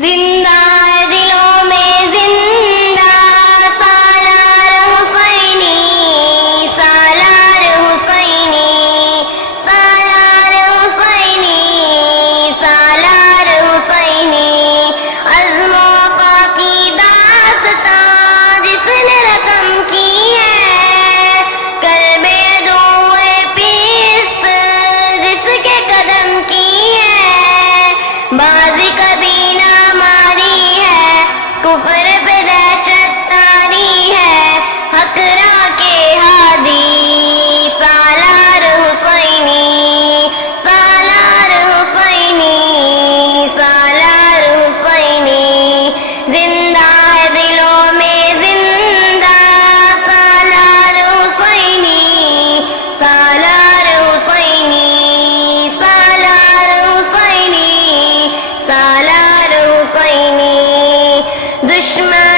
زندہ ہے دلوں میں زندہ سالار حسینی، سالار حسینی، سالار حسینی، سالار حسینی، عزموں کی داستان جس نے رقم کی ہے، کربے دوئے پیست جس کے قدم کی ہے، بازی کبھی نہ ماری ہے، کفر پہ دہشت تاری ہے، حق راہ کے ہادی سالار حسینی، سالار حسینی، سالار حسینی، زندہ ہے دلوں میں زندہ سالار حسینی، سالار حسینی، سالار حسینی، سالار حسینی، دشمن